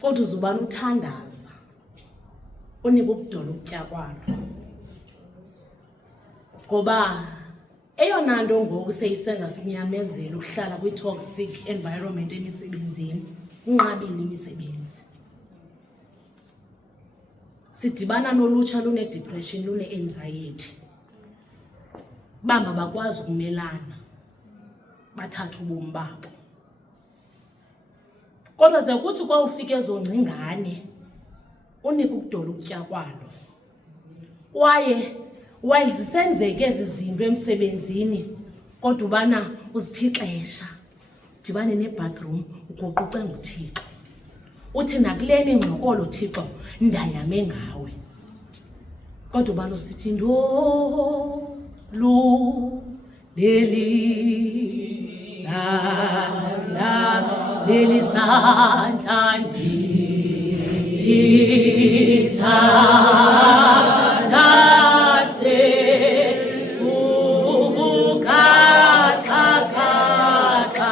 kodwa uzubana uthandaza unika ubudala ukutya kwalo. Ngoba eyona nto ngoku seyisenza sinyamezela ukuhlala kwi-toxic environment emisebenzini, unqabile imisebenzi. Sidibana nolutsha lune-depression, lune-anxiety. Bamba bakwazi ukumelana, bathatha ubomi babo. Kodwa ze kuthi kwa ufike ezo ngcingane, unike ukudola ukutya kwalo. Kwaye while zisenzeke ezi zinto emsebenzini, kodwa ubana uziphixesha, udibane ne-bathroom, uguquce nguThixo. Uthi nakuleni ingxokolo Thixo ndayame ngawe. Kodwa ubana usithi ndolu leli sandla ndithandaze ukukhaxakhaxa